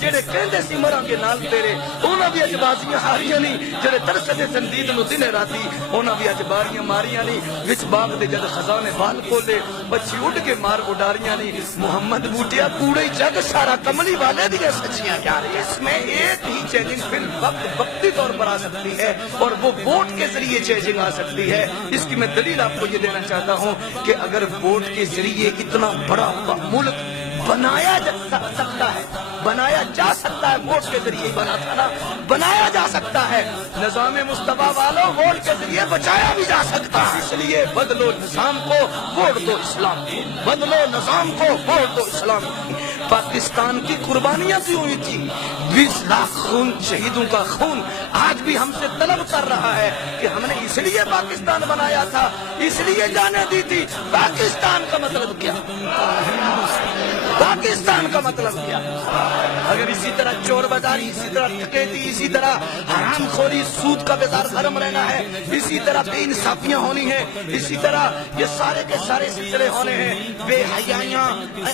جڑے کہندے سی مراں گے نال تیرے انہاں دی اجبازیاں ہاریاں نہیں، جڑے ترسدے سندید نو دن راتی انہاں دی اجباریاں ماریاں نہیں، وچ باغ دے جد خزانے بال کھولے بچی اڑ کے مار اڈاریاں نہیں، محمد بوٹیا کوڑے جگ سارا کملی والے دی سچیاں کیا رہی ہے۔ اس میں ایک ہی چینجنگ فی الوقت وقتی طور پر آ سکتی ہے اور وہ ووٹ کے ذریعے چینجنگ آ سکتی ہے۔ اس کی میں دلیل آپ کو یہ دینا چاہتا ہوں کہ اگر ووٹ کے ذریعے اتنا بڑا ملک بنایا جا سکتا ہے، ووٹ کے ذریعے بنا تھا نا، بنایا جا سکتا ہے، نظام مصطفیٰ والوں ووٹ کے ذریعے بچایا بھی جا سکتا ہے۔ اس لیے بدلو نظام کو، ووٹ دو اسلام کو، بدلو نظام کو، ووٹ دو اسلام کو۔ پاکستان کی قربانیاں بھی ہوئی تھی، 20 لاکھ خون، شہیدوں کا خون آج بھی ہم سے طلب کر رہا ہے کہ ہم نے اس لیے پاکستان بنایا تھا، اس لیے جانے دی تھی۔ پاکستان کا مطلب کیا؟ پاکستان کا مطلب کیا؟ اگر اسی طرح چور بازاری، اسی طرح ڈکیتی، اسی طرح حرام خوری، سود کا بیزار حرم رہنا ہے، اسی طرح بے انصافیاں ہونی ہے، اسی طرح یہ سارے کے سارے سلسلے ہونے ہیں، بے حیائیاں،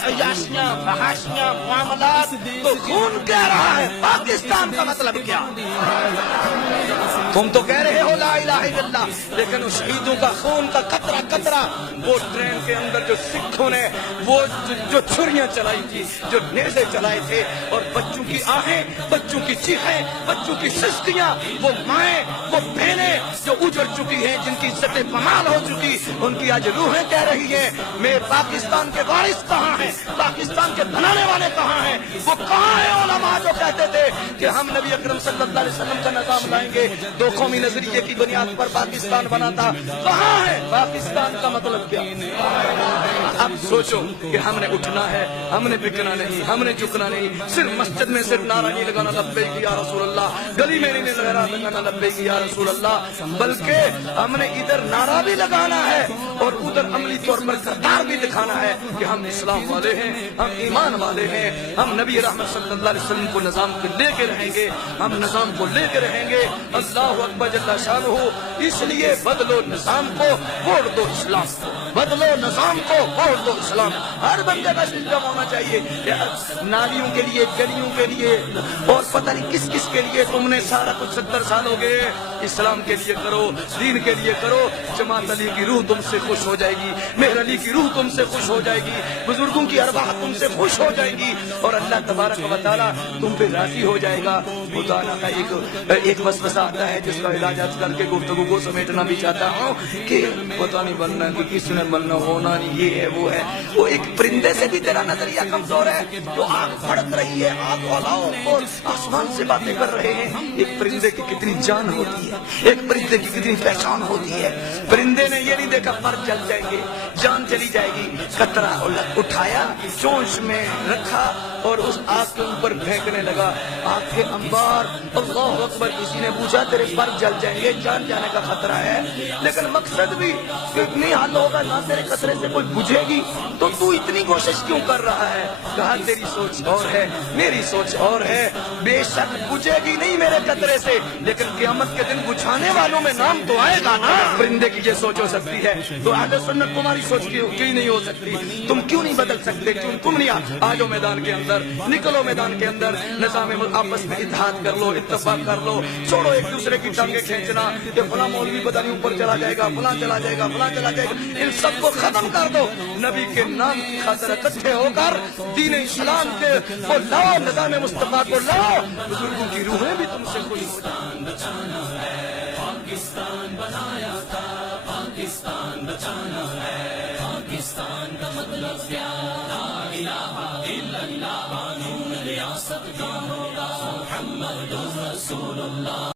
عیاشیاں، فحاشیاں، معاملات، تو خون کہہ رہا ہے پاکستان کا مطلب کیا؟ تم تو کہہ رہے ہو لا الہ الا اللہ، لیکن اس شہیدوں کا خون کا قطرہ قطرہ، وہ ٹرین کے اندر جو سکھوں نے وہ جو چھریاں چلائی تھی، جو نیزے چلائے تھے، اور بچوں کی آہیں، بچوں کی چیخیں، بچوں کی سسکیاں، وہ مائیں، وہ بہنیں جو اجڑ چکی ہیں، جن کی عزتیں پامال ہو چکی، ان کی آج روحیں کہہ رہی ہیں میں پاکستان کے وارث کہاں ہیں؟ پاکستان کے بنانے والے کہاں ہیں؟ وہ کہاں ہیں علماء جو کہتے تھے کہ ہم نبی اکرم صلی اللہ علیہ وسلم کا نظام لائیں گے، دو قومی نظریے کی بنیاد پر پاکستان بنا تھا؟ کہاں ہے؟ پاکستان کا مطلب کیا؟ اب سوچو کہ ہم نے اٹھنا ہے، ہم نے بکنا نہیں، ہم نے جھکنا نہیں، صرف مسجد میں صرف نعرہ نہیں لگانا لبیک یا رسول اللہ، گلی میں نہیں لگانا لبیک یا رسول اللہ، بلکہ ہم نے ادھر نعرہ بھی لگانا ہے اور ادھر عملی طور پر کردار بھی دکھانا ہے کہ ہم اسلام والے ہیں، ہم ایمان والے ہیں، ہم نبی رحمت صلی اللہ علیہ وسلم کو نظام کو لے کے رہیں گے، ہم نظام کو لے کے رہیں گے۔ اللہ اکبر جل شانہ۔ اس لیے بدلو نظام کو، ووٹ دو اسلام کو، بدلو نظام کو، ووٹ دو اسلام۔ ہر بندے کا سسٹم ہونا چاہیے، نالیوں کے لیے، گلیوں کے لیے اور پتہ نہیں کس کس کے لیے تم نے سارا کچھ 70 سال ہو گئے۔ اسلام کے لیے کرو، دین کے لیے کرو، جماعت علی کی روح تم سے خوش ہو جائے گی، مہر علی کی روح تم سے خوش ہو جائے گی، بزرگوں کی ارواح تم سے خوش ہو جائے گی، اور اللہ تبارک و تعالیٰ تم پہ راضی ہو جائے گا۔ خدا کا ایک وسوسہ آتا ہے جس کا علاج کر کے گفتگو کو سمیٹنا بھی چاہتا ہوں کہ پتہ نہیں بننا کہ کس نے بننا، ہونا نہیں، یہ ہے وہ ہے۔ وہ ایک پرندے سے بھی تیرا نظریہ کمزور ہے، تو آگ بھڑک رہی ہے، آگ والاؤ اور آسمان سے باتیں کر رہے ہیں۔ ایک پرندے کی کتنی جان ہوتی ہے، ایک پرندے کی کتنی پہچان ہوتی ہے۔ پرندے نے یہ نہیں دیکھا پر جل جائیں گے، جان چلی جائے گی، قطرہ اٹھایا، چونچ میں رکھا اور اس آگ کے اوپر پھینکنے لگا، آگ کے انبار۔ اللہ اکبر۔ کسی نے پوچھا تیرے پر جل جائیں گے، جان جانے کا خطرہ ہے، لیکن مقصد بھی اتنی حل ہوگا نہ تیرے خطرے سے کوئی بجھے گی، تو اتنی کوشش کیوں کر رہا ہے؟ کہا تیری سوچ اور ہے، میری سوچ اور ہے، بے شک بجھے گی نہیں میرے خطرے سے، لیکن قیامت کے دن بجھانے والوں میں نام تو آئے گا نا۔ پرندے کی یہ سوچ ہو سکتی ہے تو اہل سنت تمہاری سوچ کیوں نہیں ہو سکتی؟ تم کیوں نہیں بدل سکتے؟ کیوں تم نہیں آجو میدان کے اندر، نکلو میدان کے اندر، نظام آپس میں اتحاد کر لو، اتفاق کر لو، چھوڑو ایک دوسرے کی ٹانگیں کھینچنا کہ فلاں مولوی پتہ نہیں اوپر چلا جائے گا، فلاں چلا جائے گا، فلاں چلا جائے گا۔ ان سب کو ختم کر دو، نبی کے نام کی خاطر اکٹھے ہو کر دین اسلام کو لاؤ، نظام مصطفیٰ کو لاؤ، بزرگوں کی روحیں بھی تم سے خوش ہو جائیں۔ پاکستان بنایا تھا، پاکستان بچانا ہے، پاکستان کا مطلب کیا؟ لا الہ الا اللہ، قانون ریاست کا ہوگا، محمد رسول اللہ۔